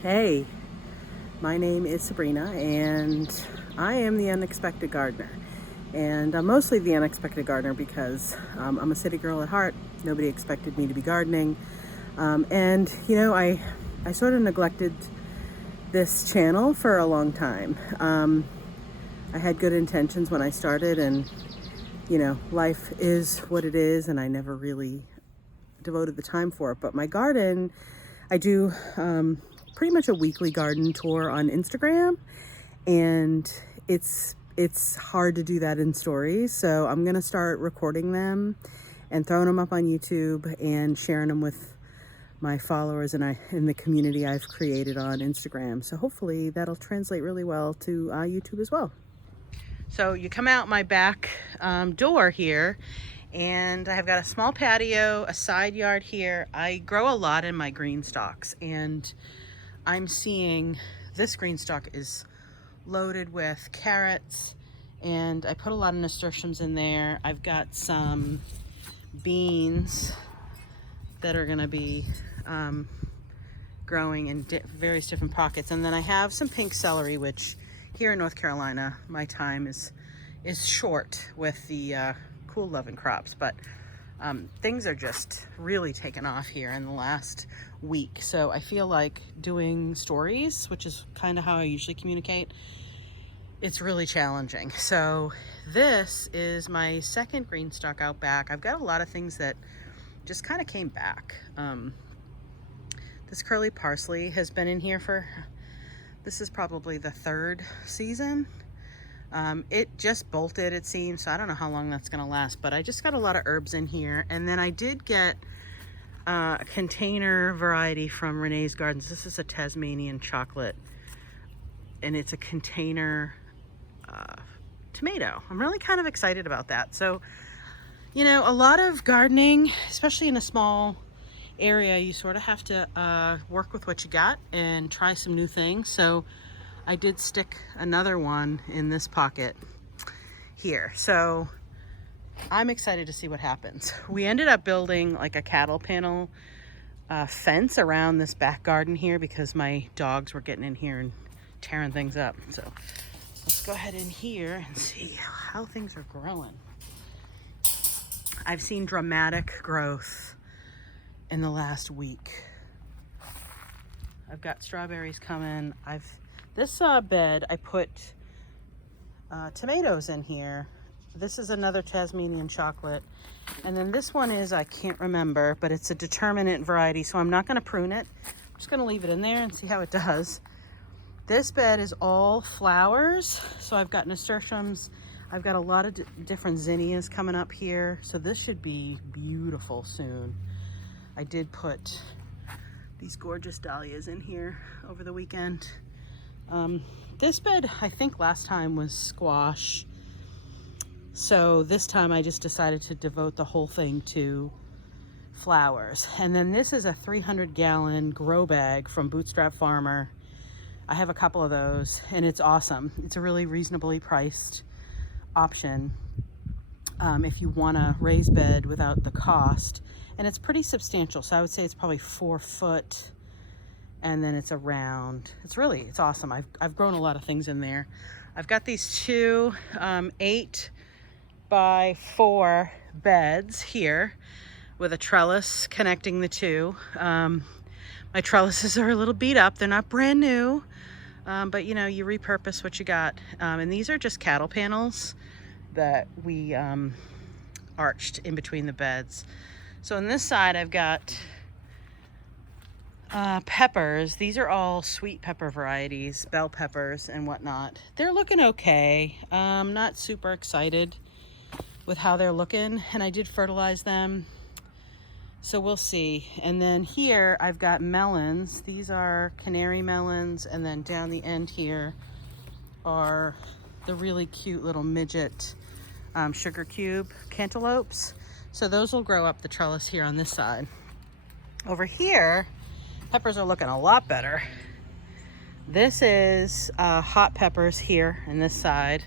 Hey, my name is Sabrina, and I am the unexpected gardener. And I'm mostly the unexpected gardener because I'm a city girl at heart. Nobody expected me to be gardening. I sort of neglected this channel for a long time. I had good intentions when I started, and life is what it is, and I never really devoted the time for it. But my garden, I do pretty much a weekly garden tour on Instagram, and it's hard to do that in stories. So I'm gonna start recording them and throwing them up on YouTube and sharing them with my followers and in the community I've created on Instagram. So hopefully that'll translate really well to YouTube as well. So you come out my back door here, and I've got a small patio, a side yard here. I grow a lot in my green stalks, and I'm seeing this green stalk is loaded with carrots, and I put a lot of nasturtiums in there. I've got some beans that are gonna be growing in various different pockets, and then I have some pink celery, which here in North Carolina, my time is short with the cool loving crops, but things are just really taken off here in the last week. So I feel like doing stories, which is kind of how I usually communicate, it's really challenging. So this is my second green stalk out back. I've got a lot of things that just kind of came back. This curly parsley has been in here this is probably the third season. It just bolted, it seems, so I don't know how long that's gonna last, but I just got a lot of herbs in here. And then I did get a container variety from Renee's Gardens. This is a Tasmanian chocolate, and it's a container tomato. I'm really kind of excited about that. So, a lot of gardening, especially in a small area, you sort of have to work with what you got and try some new things. So I did stick another one in this pocket here. So I'm excited to see what happens. We ended up building like a cattle panel fence around this back garden here because my dogs were getting in here and tearing things up. So let's go ahead in here and see how things are growing. I've seen dramatic growth in the last week. I've got strawberries coming. This bed, I put tomatoes in here. This is another Tasmanian chocolate. And then this one is, I can't remember, but it's a determinate variety, so I'm not gonna prune it. I'm just gonna leave it in there and see how it does. This bed is all flowers. So I've got nasturtiums. I've got a lot of different zinnias coming up here. So this should be beautiful soon. I did put these gorgeous dahlias in here over the weekend. This bed, I think last time was squash. So this time I just decided to devote the whole thing to flowers. And then this is a 300-gallon grow bag from Bootstrap Farmer. I have a couple of those, and it's awesome. It's a really reasonably priced option if you want a raised bed without the cost. And it's pretty substantial, so I would say it's probably 4 foot, and then it's around. It's awesome. I've grown a lot of things in there. I've got these two 8 by 4 beds here with a trellis connecting the two. My trellises are a little beat up. They're not brand new, but you repurpose what you got. And these are just cattle panels that we arched in between the beds. So on this side, I've got peppers. These are all sweet pepper varieties, bell peppers and whatnot. They're looking okay. Not super excited with how they're looking, and I did fertilize them, so we'll see. And then here I've got melons. These are canary melons, and then down the end here are the really cute little midget sugar cube cantaloupes. So those will grow up the trellis here on this side. Over here, peppers are looking a lot better. This is hot peppers here on this side.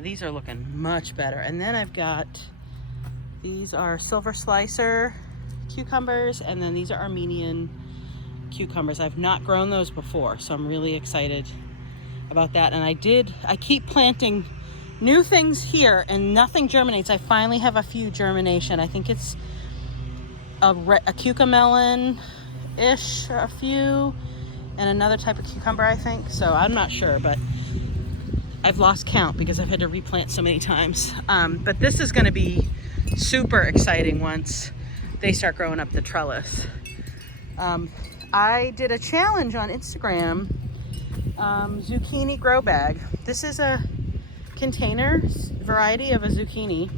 These are looking much better. And then I've got, these are silver slicer cucumbers, and then these are Armenian cucumbers. I've not grown those before, so I'm really excited about that. And I keep planting new things here and nothing germinates. I finally have a few germination. I think it's a cucamelon-ish, a few, and another type of cucumber, I think. So I'm not sure, but I've lost count because I've had to replant so many times. But this is gonna be super exciting once they start growing up the trellis. I did a challenge on Instagram, zucchini grow bag. This is a container variety of a zucchini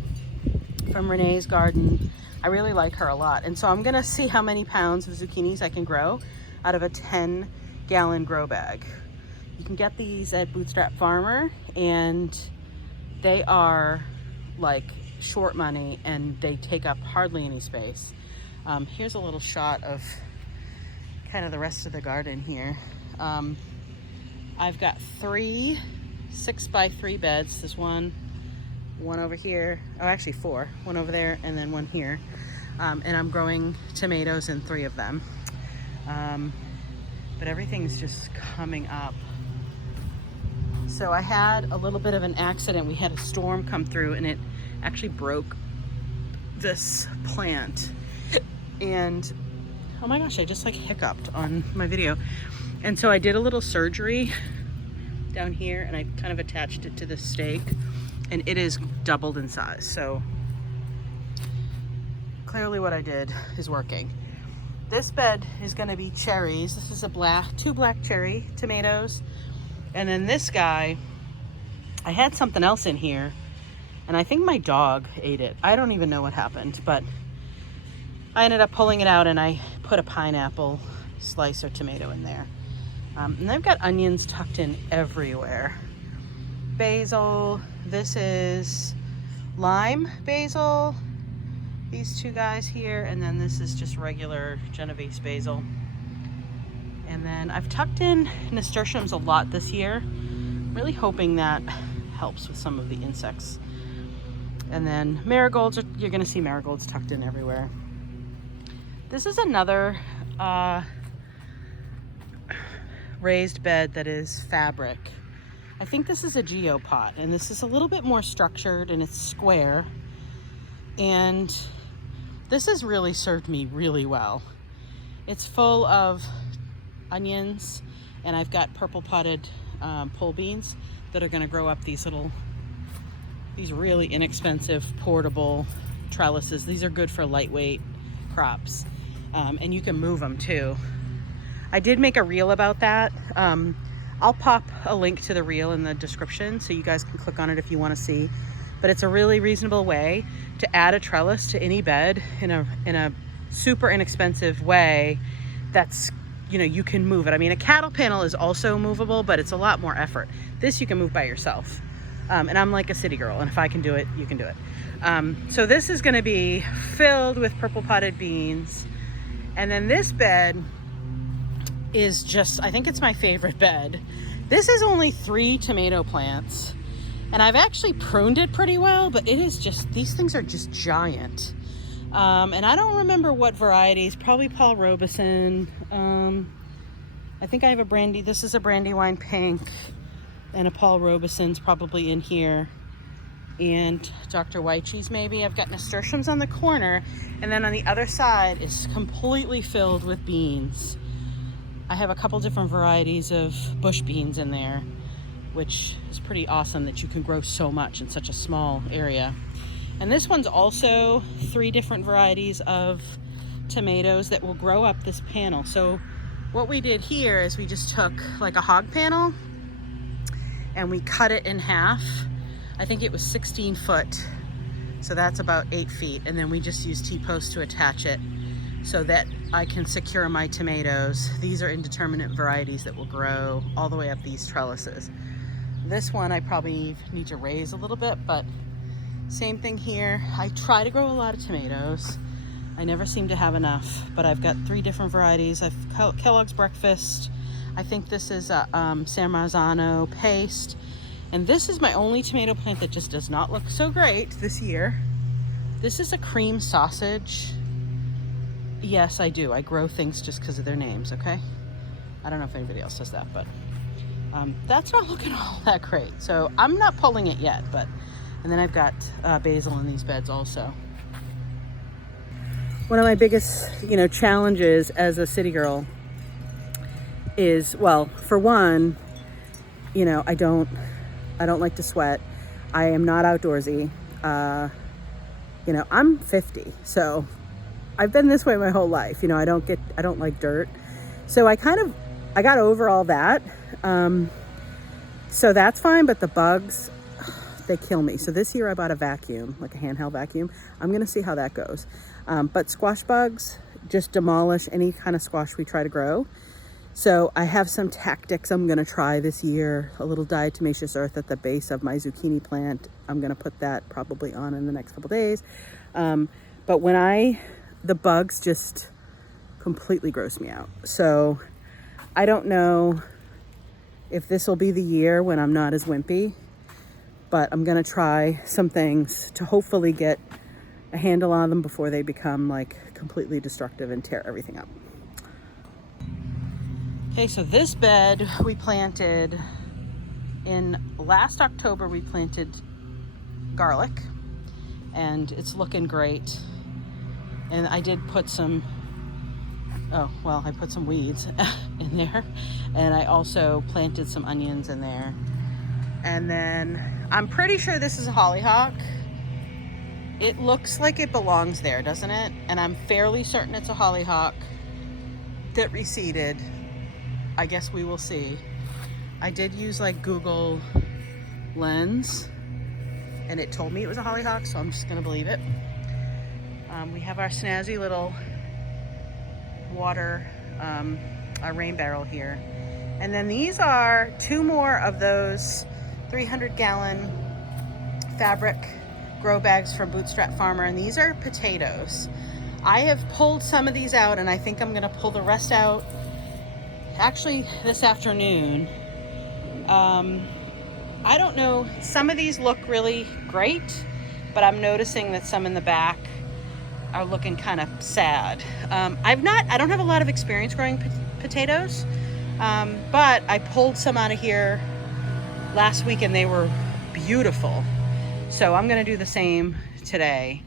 from Renee's garden. I really like her a lot. And so I'm gonna see how many pounds of zucchinis I can grow out of a 10-gallon grow bag. You can get these at Bootstrap Farmer, and they are like short money and they take up hardly any space. Here's a little shot of kind of the rest of the garden here. I've got 3 6x3 beds. There's one over here. Oh, actually 4. One over there and then one here. And I'm growing tomatoes in 3 of them. But everything's just coming up. So I had a little bit of an accident. We had a storm come through and it actually broke this plant. And oh my gosh, I just like hiccuped on my video. And so I did a little surgery down here and I kind of attached it to the stake and it is doubled in size. So clearly what I did is working. This bed is gonna be cherries. This is 2 black cherry tomatoes. And then this guy, I had something else in here and I think my dog ate it. I don't even know what happened, but I ended up pulling it out and I put a pineapple slice or tomato in there. And I've got onions tucked in everywhere. Basil, this is lime basil. These 2 guys here, and then this is just regular Genovese basil. And then I've tucked in nasturtiums a lot this year, really hoping that helps with some of the insects. And then marigolds, you're gonna see marigolds tucked in everywhere. This is another raised bed that is fabric. I think this is a geopot, and this is a little bit more structured and it's square. And this has really served me really well. It's full of onions, and I've got purple potted pole beans that are gonna grow up these really inexpensive portable trellises. These are good for lightweight crops, and you can move them too. I did make a reel about that. I'll pop a link to the reel in the description so you guys can click on it if you want to see. But it's a really reasonable way to add a trellis to any bed in a super inexpensive way that's, you know, you can move it. I mean, a cattle panel is also movable, but it's a lot more effort. This you can move by yourself. And I'm like a city girl, and if I can do it, you can do it. So this is gonna be filled with purple potted beans. And then this bed is just, I think it's my favorite bed. This is only 3 tomato plants. And I've actually pruned it pretty well, but it is just, these things are just giant. And I don't remember what varieties, probably Paul Robeson. I think I have this is a Brandywine Pink, and a Paul Robeson's probably in here. And Dr. White Cheese maybe. I've got nasturtiums on the corner, and then on the other side is completely filled with beans. I have a couple different varieties of bush beans in there, which is pretty awesome that you can grow so much in such a small area. And this one's also 3 different varieties of tomatoes that will grow up this panel. So what we did here is we just took like a hog panel and we cut it in half. I think it was 16 foot. So that's about 8 feet. And then we just used T-posts to attach it so that I can secure my tomatoes. These are indeterminate varieties that will grow all the way up these trellises. This one I probably need to raise a little bit, but same thing here. I try to grow a lot of tomatoes. I never seem to have enough, but I've got 3 different varieties. I've Kellogg's Breakfast. I think this is a San Marzano paste. And this is my only tomato plant that just does not look so great this year. This is a cream sausage yes, I do. I grow things just because of their names, okay? I don't know if anybody else does that, but that's not looking all that great. So I'm not pulling it yet, but, and then I've got basil in these beds also. One of my biggest, challenges as a city girl is, well, for one, I don't like to sweat. I am not outdoorsy. I'm 50, so I've been this way my whole life. I don't like dirt. So I got over all that. So that's fine, but the bugs, they kill me. So this year I bought a vacuum, like a handheld vacuum. I'm going to see how that goes. But squash bugs just demolish any kind of squash we try to grow. So I have some tactics I'm going to try this year. A little diatomaceous earth at the base of my zucchini plant. I'm going to put that probably on in the next couple days. But the bugs just completely gross me out. So I don't know if this will be the year when I'm not as wimpy, but I'm going to try some things to hopefully get a handle on them before they become like completely destructive and tear everything up. Okay, so this bed we planted last October. We planted garlic and it's looking great. And I did put some, I put some weeds in there, and I also planted some onions in there. And then I'm pretty sure this is a hollyhock. It looks like it belongs there, doesn't it? And I'm fairly certain it's a hollyhock that reseeded. I guess we will see. I did use like Google Lens and it told me it was a hollyhock, so I'm just gonna believe it. We have our snazzy little water, our rain barrel here. And then these are 2 more of those 300-gallon fabric grow bags from Bootstrap Farmer, and these are potatoes. I have pulled some of these out and I think I'm gonna pull the rest out actually this afternoon. I don't know, some of these look really great, but I'm noticing that some in the back are looking kind of sad. I don't have a lot of experience growing potatoes, but I pulled some out of here last week and they were beautiful. So I'm gonna do the same today.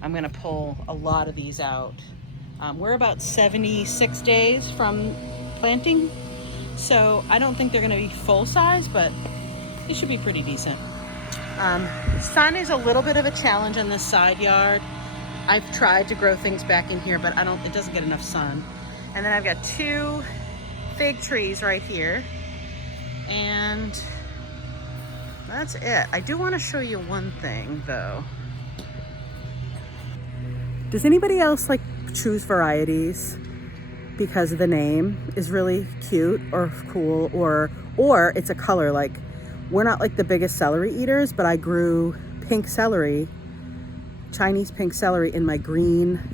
I'm gonna pull a lot of these out. We're about 76 days from planting, so I don't think they're gonna be full size, but they should be pretty decent. Sun is a little bit of a challenge in this side yard. I've tried to grow things back in here, but it doesn't get enough sun. And then I've got 2 fig trees right here, and that's it. I do want to show you one thing though. Does anybody else like choose varieties because the name is really cute or cool, or it's a color? Like, we're not like the biggest celery eaters, but I grew pink celery, Chinese pink celery, in my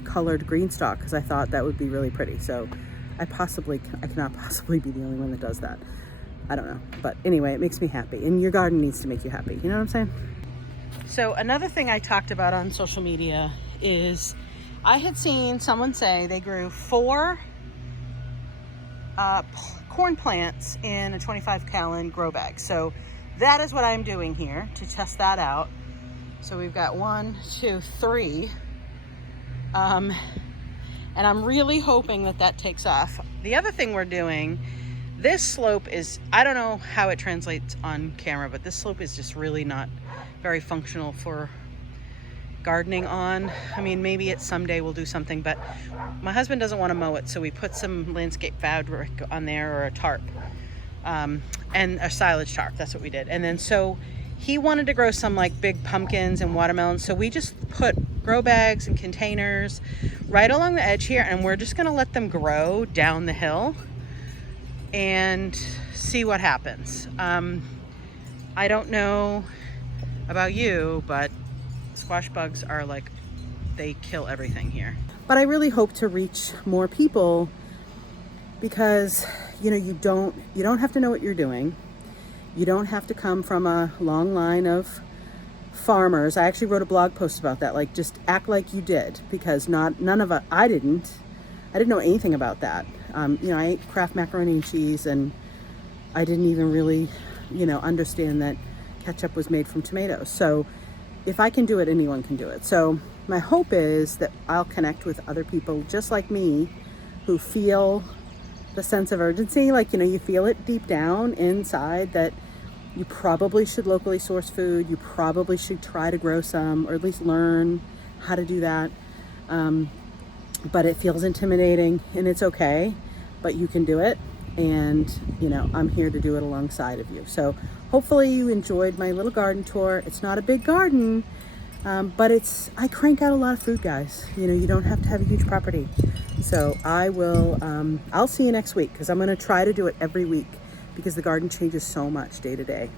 colored green stalk because I thought that would be really pretty. So I cannot possibly be the only one that does that. I don't know, but anyway, it makes me happy, and your garden needs to make you happy. You know what I'm saying? So another thing I talked about on social media is I had seen someone say they grew 4 corn plants in a 25-gallon grow bag. So that is what I'm doing here to test that out. So we've got 1, 2, 3. And I'm really hoping that takes off. The other thing we're doing, this slope is, I don't know how it translates on camera, but this slope is just really not very functional for gardening on. I mean, maybe someday we'll do something, but my husband doesn't want to mow it, so we put some landscape fabric on there, or a tarp, and a silage tarp. That's what we did. And then so he wanted to grow some like big pumpkins and watermelons, so we just put grow bags and containers right along the edge here, and we're just gonna let them grow down the hill and see what happens. I don't know about you, but squash bugs are like, they kill everything here. But I really hope to reach more people because, you don't have to know what you're doing. You don't have to come from a long line of farmers. I actually wrote a blog post about that. Like, just act like you did, because I didn't. I didn't know anything about that. You know, I ate Kraft macaroni and cheese, and I didn't even really, you know, understand that ketchup was made from tomatoes. So if I can do it, anyone can do it. So my hope is that I'll connect with other people just like me who feel the sense of urgency. Like, you know, you feel it deep down inside that you probably should locally source food. You probably should try to grow some, or at least learn how to do that. But it feels intimidating, and it's okay, but you can do it. And, you know, I'm here to do it alongside of you. So hopefully you enjoyed my little garden tour. It's not a big garden, but I crank out a lot of food, guys. You know, you don't have to have a huge property. So I'll see you next week, because I'm going to try to do it every week, because the garden changes so much day to day.